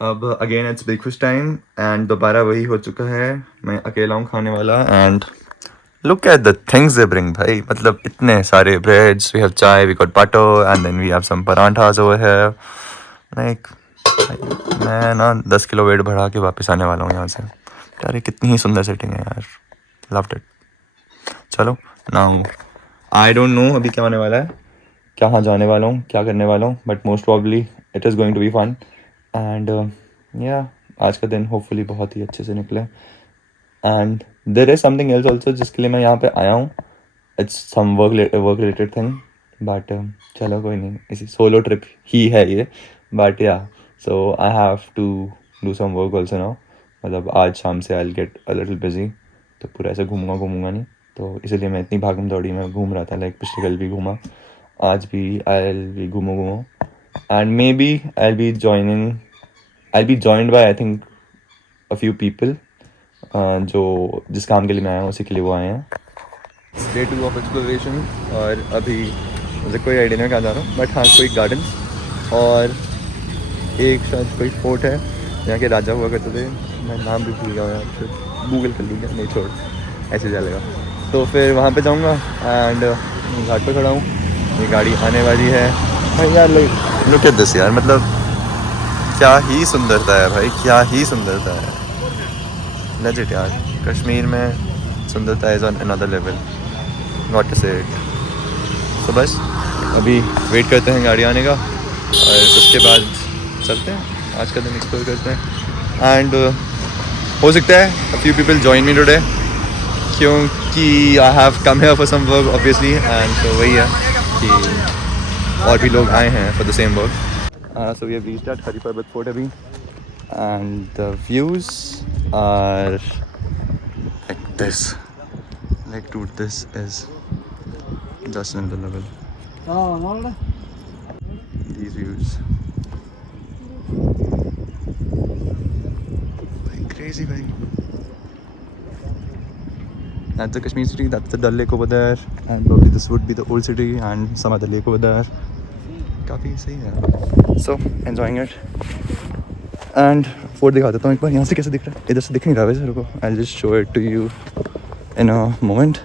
अब again it's breakfast time and दोबारा वही हो चुका है, मैं अकेला हूँ खाने वाला। And look at the things they bring भाई, मतलब इतने सारे breads, we have chai, we got butter and then we have some parathas over here. Like मैं ना 10 किलो वेट बढ़ा के वापस आने वाला हूँ यहाँ से। यार ये कितनी ही सुंदर सेटिंग है यार, लव्ड इट। चलो नाउ आई डोंट नो अभी क्या होने वाला है, कहाँ जाने वाला हूँ, क्या करने वाला हूँ, but most probably it is going to be fun. And या आज का दिन होपफुली बहुत ही अच्छे से निकले। And there is something else also जिसके लिए मैं यहाँ पे आया हूँ। It's some work related thing, but चलो कोई नहीं, इसी सोलो ट्रिप ही है ये। But yeah so I have to do some work also now. मतलब आज शाम से I will get a little busy, तो पूरा ऐसे घूमूंगा नहीं, तो इसलिए मैं इतनी भागम दौड़ी में घूम रहा था। लाइक पिछले कल भी घूमा, आज भी आई विल भी घूमो। And maybe I be joined by I think a few people जो जिस काम के लिए मैं आया हूँ उसी के लिए वो आए हैं। डे 2 ऑफ एक्सप्लोरेशन, और अभी मुझे कोई आइडिया नहीं कहाँ जा रहा हूँ, बट हाँ कोई गार्डन और एक शायद कोई फोर्ट है जहाँ के राजा हुआ करते थे। मैं नाम भी भूल गया यार, फिर गूगल कर लूँगा, नहीं छोड़ ऐसे चलेगा। तो फिर वहाँ पे जाऊँगा एंड घाट पे खड़ा हूँ, ये गाड़ी आने वाली है भाई। यार लुक एट दिस यार, मतलब क्या ही सुंदरता है भाई, क्या ही सुंदरता है लेजिट यार। कश्मीर में सुंदरता is on another level, not to say it. तो बस अभी वेट करते हैं गाड़ी आने का, और उसके बाद चलते हैं, आज का दिन एक्सप्लोर करते हैं। एंड हो सकता है a few people join me today, क्योंकि I have come here for some work obviously. And तो वही है कि और भी लोग आए हैं for the same work. So we have reached at Hari Parbat fort अभी, and the views are like this. Like dude, this is just another level. These views, crazy भाई। That's the Kashmir city, that's the Dal Lake over there, and probably this would be the old city and some other lake over there. काफ़ी सही है, so enjoying it. And fort दिखा देता हूँ एक बार, यहाँ से कैसे दिख रहा है, इधर से दिख नहीं रहा वैसे, रुको I'll just show it to you in a moment.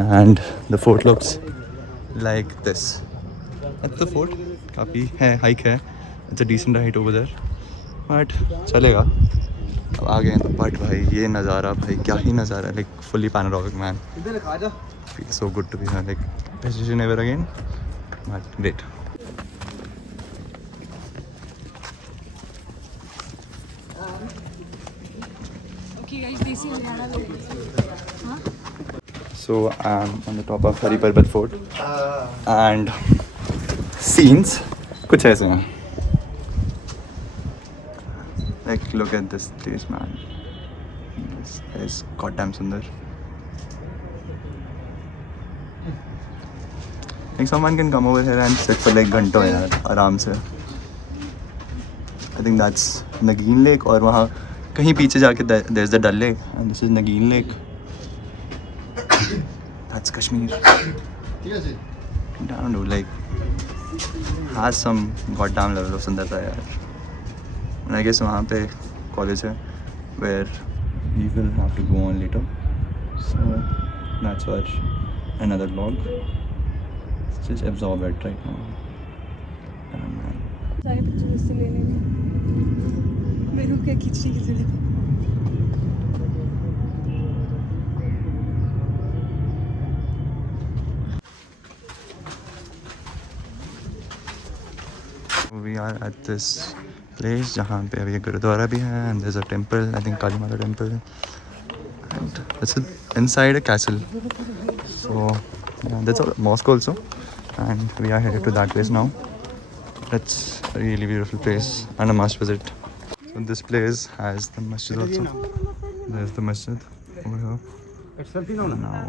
And the fort looks like this. That's the fort, काफ़ी है हाइक है, it's a decent height over there, but चलेगा। अब आ गए हैं तो, बट भाई ये नज़ारा भाई, क्या ही नज़ारा है, like fully panoramic man. Feel so good to be here, like destination ever again, but great. So I'm on the top of Hari Parbat Fort and scenes कुछ ऐसे हैं। Like look at this place man, this is goddamn सुंदर। Like someone can come over here and sit for like घंटों यार आराम से। I think that's Nagin Lake, और वहाँ कहीं पीछे जाके there's the Dal Lake and this is Nagin Lake. That's Kashmir. Down to like has some goddamn level of सुंदरता यार। And I guess वहाँ पे कॉलेज है where we will have to go on later. So that's for another vlog. Let's just absorb it right now. Damn man. सारे picture इससे ले लेंगे, मेरे को क्या खींचने की जरूरत है। We are at this place जहाँ पे अभी एक गुरुद्वारा भी है, and there's a temple, I think काली माता temple, and it's inside a castle. So yeah, that's a mosque also, and we are headed to that place now. That's a really beautiful place and a must visit. So this place has the masjid also. There's the masjid over here. Now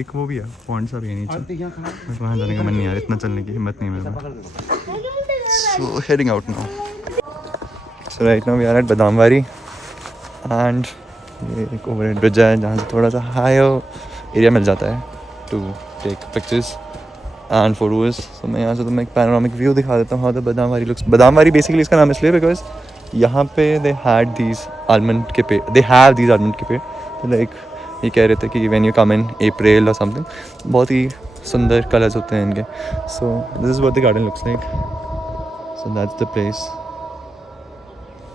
एक वो भी है point सा भी है नीचे, मेरे को वहाँ जाने का मन नहीं आ रहा, इतना चलने की हिम्मत नहीं है मेरे को। So heading out now. So right now we are at बादामवारी, and ये एक ओवरहेड ब्रिज है जहाँ से थोड़ा सा हायर एरिया मिल जाता है to take pictures and photos. तो मैं यहाँ से तुम्हें एक पैनोरामिक व्यू दिखा देता हूँ हाउ द बादामवारी लुक्स। बादामवारी बेसिकली इसका नाम इसलिए बिकॉज यहाँ पे they had these almond के पेड़, they have these almond के पेड़, तो like ये कह रहे थे कि when you come in April or something, बहुत ही सुंदर कलर्स होते हैं इनके. So this is what the garden looks like. So that's the place.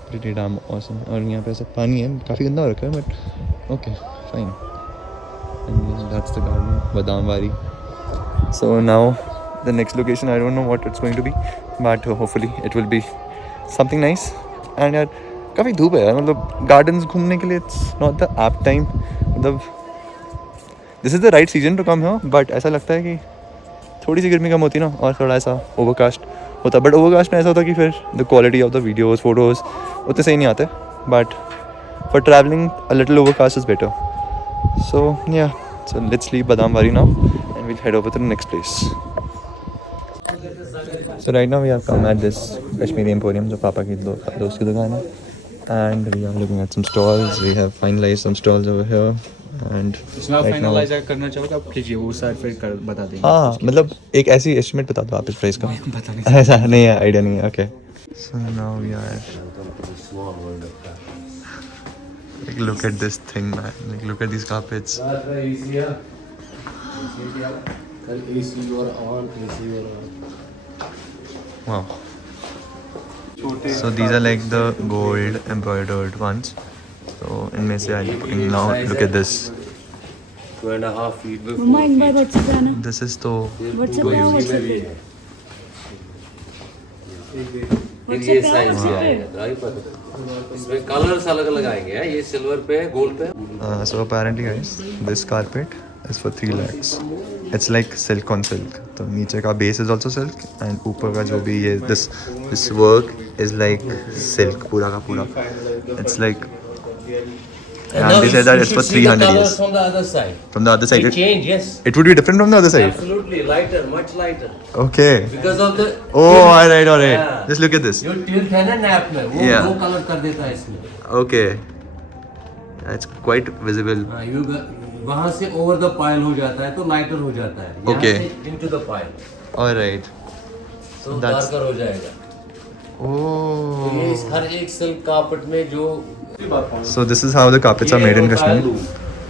Pretty damn awesome. और यहाँ पे ऐसा पानी है, काफ़ी गंदा हो रखा है, but okay, fine. And that's the garden, Badamwari. So now the next location, I don't know what it's going to be, but hopefully it will be something nice. And यार काफ़ी धूप है यार, मतलब gardens घूमने के लिए it's not the apt time. मतलब this is the right season to come here, but ऐसा लगता है कि थोड़ी सी गर्मी कम होती ना और थोड़ा ऐसा ओवरकास्ट होता, बट ओवरकास्ट में ऐसा होता कि फिर the quality of the videos photos उतने सही नहीं आते, but for traveling a little overcast is better. So yeah, so let's leave Badamwari now and we'll head over to the next place. So right now we have come at this Kashmiri Emporium, जो पापा की दोस्त की दुकान है, and we are looking at some stalls. We have finalized some stalls over here, and इसमें आप right now finalise करना चाहोगे आप कीजिए, वो साइड फिर कर बता देंगे. हाँ, मतलब एक ऐसी एस्टिमेट बता दो आप इस प्राइस का. बता नहीं ऐसा नहीं है, आइडिया नहीं है. Okay, so now we are, like look at this thing man, like look at these carpets. Wow. So these are like the gold embroidered ones. So इनमें से I'm putting now, look at this. 2.5 feet by 4 मम्मा एक बार feet. WhatsApp पे आना. This is तो WhatsApp पे आओ, WhatsApp पे. ये साइज भी आएगा, राइट पता. इसमें कलर्स अलग अलग आएंगे. ये सिल्वर पे है, गोल्ड पे है. so apparently guys, this carpet is for 3 lakhs. It's like silk on silk. तो नीचे का base is also silk and ऊपर का जो भी ये this work is like silk पूरा का पूरा. It's like, and they said that it's for 300 years. From the other side. From the other side, It change, yes. it would be different from the other side. Absolutely lighter, much lighter. Okay. Because of the. Oh, all right. Yeah. Just look at this. जो tilt है ना nap में, वो Yeah. दो colour कर देता है इसमें. Okay. It's quite visible. हाँ, वहाँ से ओवर द पाइल हो जाता है तो लाइटर हो जाता है. यहाँ Okay. से into the pile. All right. तो That's- डार्कर हो जाएगा. तो ये इस Oh. हर एक सिल्क कार्पेट में जो So this is how the carpets are ये made in होता है Kashmir. loop.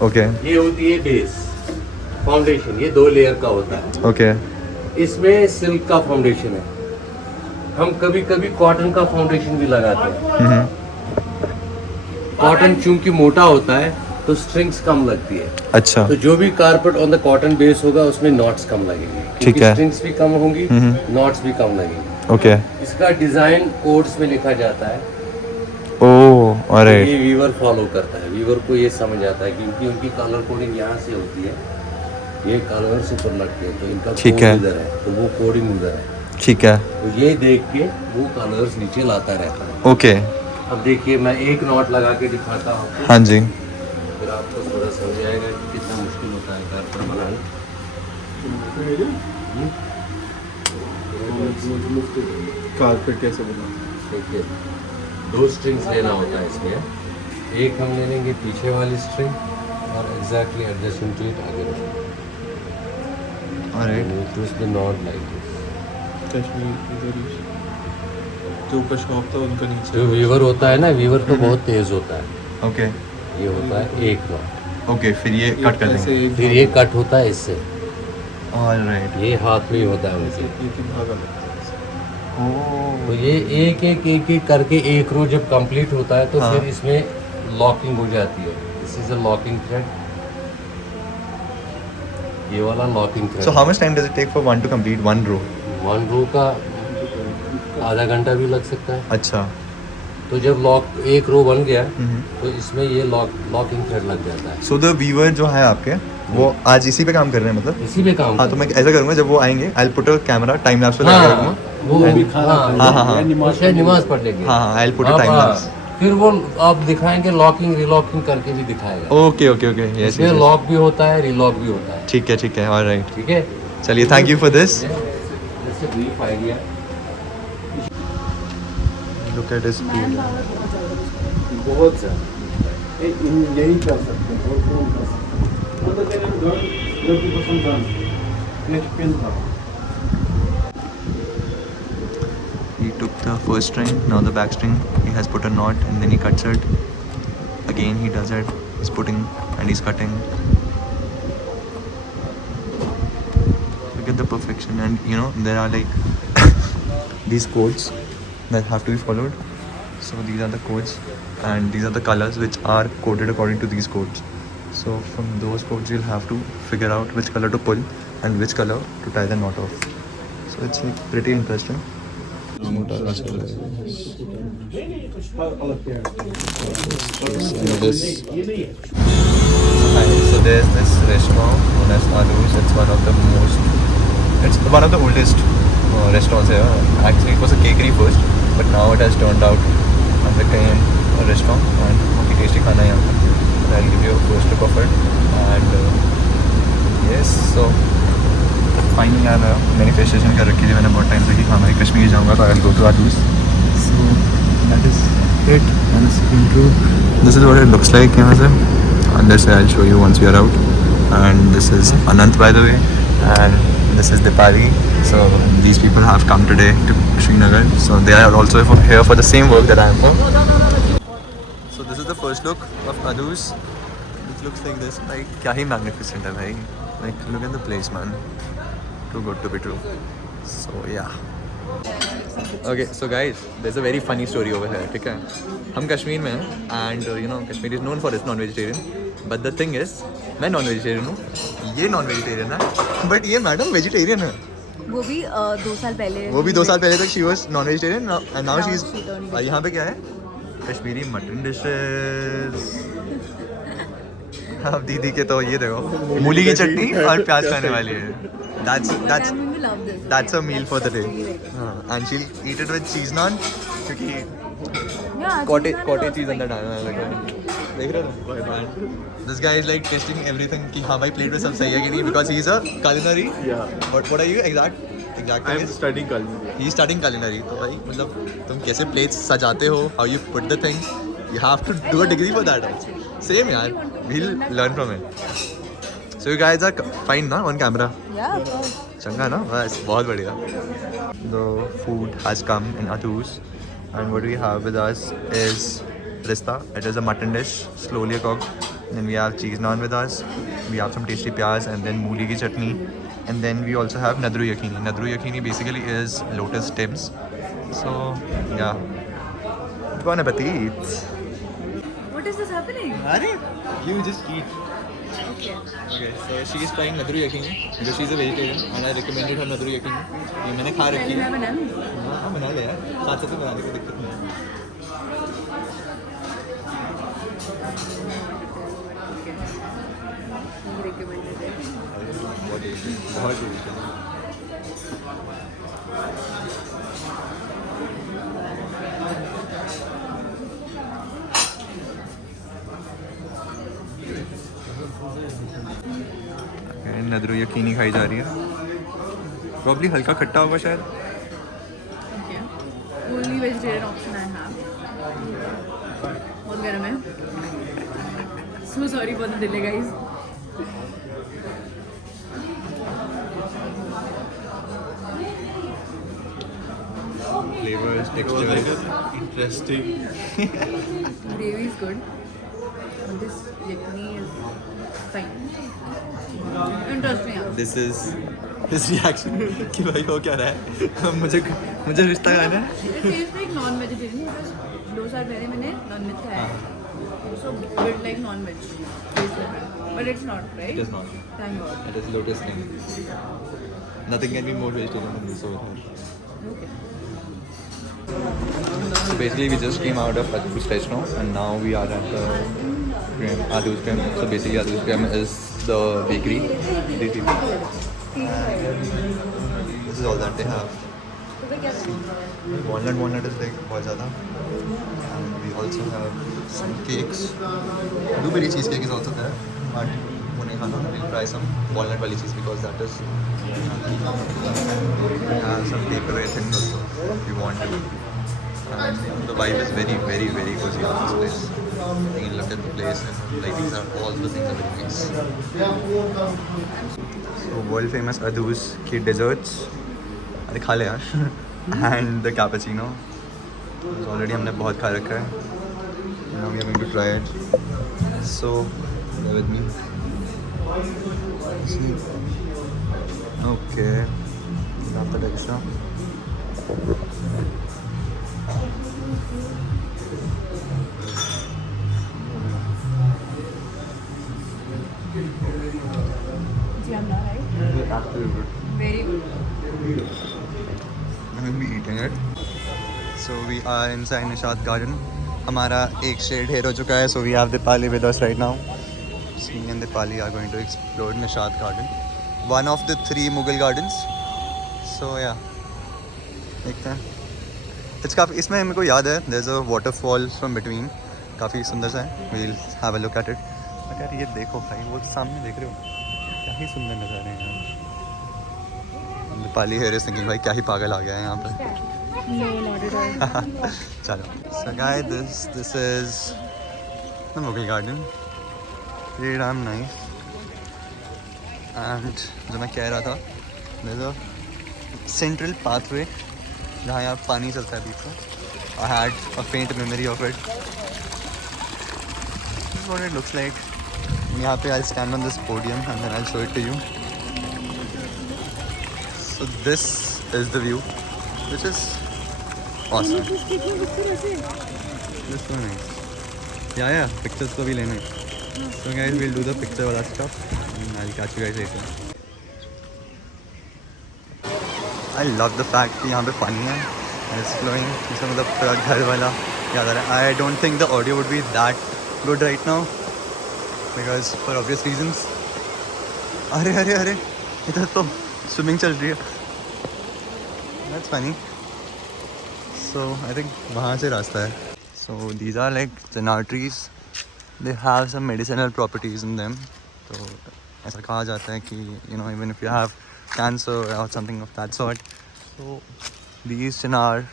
Okay. ये होती है बेस फाउंडेशन. ये 2 लेयर का होता है. Okay. इसमें सिल्क का फाउंडेशन है. हम कभी कभी कॉटन का फाउंडेशन भी लगाते हैं. कॉटन चूंकि मोटा होता है तो स्ट्रिंग्स कम लगती है. अच्छा. तो जो भी carpet on the cotton base होगा उसमें नॉट्स कम लगेंगे. ठीक है. स्ट्रिंग्स भी कम होंगी, नॉट्स भी कम लगेंगे. Okay. इसका डिजाइन कोड्स में लिखा जाता है. Oh. All right. ये वीवर फॉलो करता है. वीवर को ये समझ आता है क्योंकि उनकी कलर कोडिंग यहाँ से होती है. ये कलर से ऊपर लगते हैं तो इनका ठीक कोड है. इधर है तो वो कोडिंग उधर है. ठीक है. तो ये देख के वो कलर्स नीचे लाता रहता है. Okay. अब देखिए मैं एक नॉट लगा के दिखाता हूँ आपको, हाँ जी. फिर आपको थोड़ा समझ आएगा कि कितना मुश्किल होता है कारपेट बनाना. कारपेट कैसे बना. देखिए 2 स्ट्रिंग्स लेना होता है इसमें. एक हम ले लेंगे पीछे वाली स्ट्रिंग और exactly adjusting to it again. All right. Twist the knot like this. Kashmir जो ऊपर शॉप था उनका नीचे. जो वीवर होता है ना, वीवर तो बहुत तेज होता है. Okay. ये होता है एक नॉट. Okay. फिर ये कट कर देंगे. फिर ये कट होता है इससे. All right. ये हाथ में ही होता है उनके. ये धागा लगता है. तो ये एक एक करके एक रो जब कंप्लीट होता है तो हाँ. फिर इसमें लॉकिंग हो जाती है. This is a locking thread. ये वाला locking thread. So how much time does it take for one to complete one row? 1 रो का आधा घंटा भी लग सकता है. अच्छा. तो जब एक रो बन गया तो इसमें ये लॉकिंग थ्रेड लग जाता है. So the weaver जो है आपके वो आज इसी पे काम कर रहे हैं मतलब. इसी पे काम. हाँ, तो मैं ऐसा करूँगा जब वो आएंगे I'll put a camera time lapse पे लगा के रखूँगा. वो हाँ. वो शायद नमाज पढ़ लेंगे. हाँ, I'll put a time lapse. फिर वो आप दिखाएंगे लॉकिंग रिलॉकिंग करके भी दिखाएगा. Okay. Yes. इसमें लॉक भी होता है, रिलॉक भी होता है. ठीक है. All right. ठीक है. चलिए, thank you for this. Just a brief idea. Look at his speed. बहुत ज़्यादा. यही कर सकते हैं और कौन कर सकते हैं. he took the first string, now the back string. He has put a knot and then he cuts it. Again he does it. He's putting and he's cutting. Look at the perfection. And you know there are like these codes that have to be followed. So these are the codes and these are the colors which are coded according to these codes. So from those codes you'll have to figure out which color to pull and which color to tie the knot off. So it's like pretty interesting. So there's this restaurant known as Alu's. It's one of the oldest restaurants here. Actually it was a cakery first, but now it has turned out and became a restaurant and बहुत tasty खाना है यहाँ पर. I'll give you a first look of it. And yes, so finally मैंने manifestation कर रखी थी मैंने बहुत टाइम से कि हाँ मैं कश्मीर जाऊँगा तो I'll go to Alu's. So that is it and it's been true. This is what it looks like यहाँ से. And this I'll show you once we are out. And this is Anant by the way. And this is Dipali. So these people have come today to Srinagar. So they are also here for the same work that I am for. So this is the first look of Alu's. It looks like this. Like क्या ही magnificent है भाई. Like look at the place man. Too good to be true. So yeah. Okay, so guys, there's a very funny story over here. ठीक है? हम कश्मीर में हैं and you know Kashmir is known for its non-vegetarian. But the thing is, मैं non-vegetarian हूँ. ये non-vegetarian है. But ये मैडम vegetarian है. वो भी 2 साल पहले तक she was non-vegetarian and now she's she turned यहाँ पे क्या है? Kashmiri mutton dishes. अब दीदी के तो ये देखो मूली की चटनी और प्याज खाने वाली है. That's a meal for the day. And she'll eat it with cheese naan क्योंकि cottage cheese अंदर डालना है लगा. देख रहे हो? This guy is like testing everything कि हाँ भाई plate में सब सही है कि नहीं because he's a culinary. Yeah. What are you exact? I'm studying culinary. He's studying culinary. तो भाई मतलब तुम कैसे plates सजाते हो? How you put the thing? You have to do a degree for that also. Same यार. We'll learn from it. So you guys are fine ना on camera? Yeah, of course. चंगा ना बस बहुत बढ़िया. The food has come in Alu's and what we have with us is rista. It is a mutton dish, slowly cooked. Then we have cheese naan with us. We have some tasty pyaz and then mooli ki chutney. And then we also have nadru yakini. Nadru yakini basically is lotus stems. So yeah. Bon appetit. What is this happening? You just eat. Okay. Okay, so she is trying nadru yakini because she is a vegetarian and I recommended her nadru yakini. ये मैंने खा रखी पहले है. मैं बना लूँ. हाँ बना ले यार. साथ साथ बना ले कोई दिक्कत नहीं है. Recommended है. बहुत टेस्टी. नदरू यकीनी खाई जा रही है. प्रॉब्ली हल्का खट्टा होगा शायद. Okay. Only vegetarian option I have. बहुत गर्म है. So sorry for the delay, guys. Flavors, textures. Interesting. Gravy is good. But this yakni is fine. Interesting. Yeah. This is his reaction कि भाई हो क्या रहा है. मुझे रिश्ता खाना है. It tastes like non-vegetarian because 2 साल पहले मैंने non-veg खाया है. So bit like non-veg taste like it. But it's not, right? It is not. Thank God. It is lotus stem. Nothing can be more vegetarian than this over here. Okay. So basically we just came out of Alu's restaurant and now we are at the Alu's Creme. So basically Alu's Creme is the bakery. This is all that they have. Walnut is like बहुत ज़्यादा. And we also have some cakes. Blueberry cheesecake is also there. But वो नहीं खाना. We'll try some walnut वाली cheese because that is. We have some takeaway things also if you want to. And the vibe is very, very, very cozy on this place. You can look at the place and like these are all the things are very nice. So world famous Alu's की desserts. अरे खा ले यार. And the cappuccino already हमने बहुत खा रखा है. Now we are going to try it. So bear with me. See. Okay. After the extra. Ji I'm not right. Absolutely good. Very good. I'm going to be eating it. So we are inside Nishad Garden. हमारा एक shade here हो चुका है. So we have Dipali with us right now. So me and Dipali are going to explore Nishad Garden. One of the 3 Mughal gardens. So yeah. देखते हैं. इसमें मेरे को याद है. There's a waterfall from between. काफ़ी सुंदर सा है. We'll have a look at it. But यार ये देखो भाई वो सामने देख रहे हो. क्या ही सुंदर नज़ारे हैं यार. Dipali here is thinking भाई क्या ही पागल आ गया है यहाँ पे. No, not at all. चलो. So guys, this is the Mughal garden. Pretty damn nice. And जो मैं कह रहा था, there's a central pathway जहाँ यहाँ पानी चलता है बीच में. I had a faint memory of it. This is what it looks like. यहाँ पे I'll stand on this podium and then I'll show it to you. So this is the view, which is awesome. This one nice. Yeah, pictures को भी लेने. So guys, we'll do the picture वाला stuff and I'll catch you guys later. I love the fact कि यहाँ पे पानी है and it's flowing. इसका मतलब पूरा घर वाला याद आ रहा है. I don't think the audio would be that good right now because for obvious reasons. अरे इधर तो swimming चल रही है. That's funny. So I think वहाँ से रास्ता है. So these are like chinar trees. They have some medicinal properties in them. तो ऐसा कहा जाता है कि you know even if you have cancer or something of that sort, so these chinar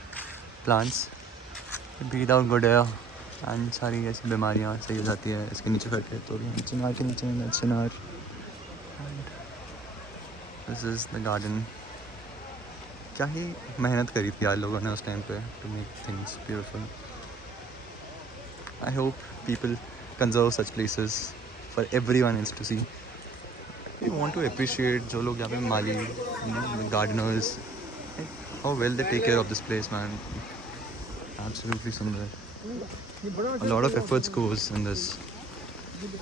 plants breathe out good air and सारी ऐसी बीमारियाँ सही हो जाती है इसके नीचे करके. तो हम चिनार के नीचे हैं. चिनार. And this is the garden. क्या ही मेहनत करी थी यार लोगों ने उस टाइम पे to make things beautiful. I hope people conserve such places for everyone else to see. We want to appreciate जो लोग यहाँ पे माली, you know, the gardeners, how well they take care of this place, man. Absolutely sundar. A lot of efforts goes in this.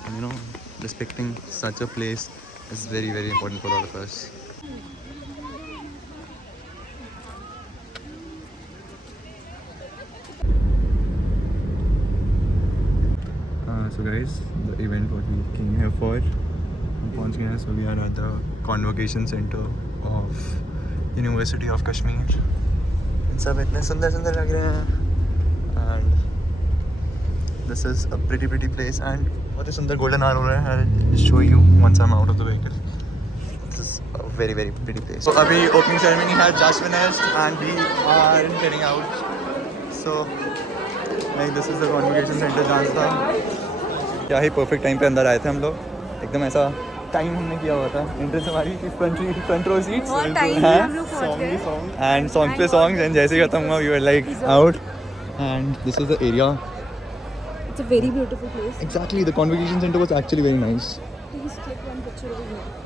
And, you know, respecting such a place is very, very important for all of us. So guys, the event what we came here for, पहुंच गए हैं. So we are at the Convocation Center of University of Kashmir. सब इतने सुंदर लग रहे हैं. And this is a pretty place and बहुत ही सुंदर golden hour हो रहा है. I'll show you once I'm out of the vehicle. This is a very pretty place. So अभी opening ceremony has just finished and we are heading out. So like this is the Convocation Center जहाँ था. क्या ही perfect time पे अंदर आए थे हम लोग. एकदम ऐसा टाइम हमने किया हुआ था. एंट्रेंस हमारी front row seats and song पे सॉन्ग्स एंड जैसे ही खत्म हुआ we were like out and this is the area. It's a very beautiful place. Exactly, the Convocation Center was actually very nice. Please click one picture over here.